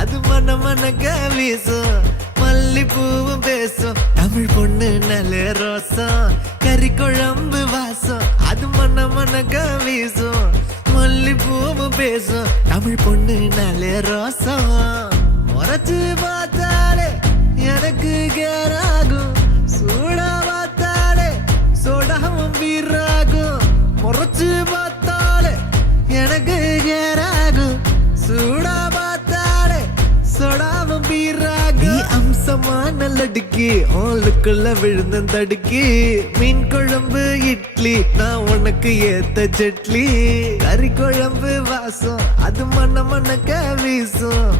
அது மன மனக்க வீசும் மல்லிப்பூவும் பேசும் தமிழ் பொண்ணு நல்ல ரோசம் கறி குழம்பு வாசம் அது மன மனக்க வீசும் மல்லிப்பூவும் பேசும் தமிழ் பொண்ணு நல்ல ரோசம் முறைச்சு பார்த்தாலே எனக்கு கேராகும் சூடா பார்த்தாலே சோடாவும் வீராகும் முறைச்சு பார்த்தாலே எனக்கு கேராகும் சூடா பார்த்தாலே சோடாவும் வீராகும் அம்சமான லடுக்கி ஆளுக்குள்ள விழுந்த தடுக்கி மீன் குழம்பு இட்லி நான் உனக்கு ஏத்த சட்லி கறி குழம்பு வாசம் அது மன மனக்க வீசும்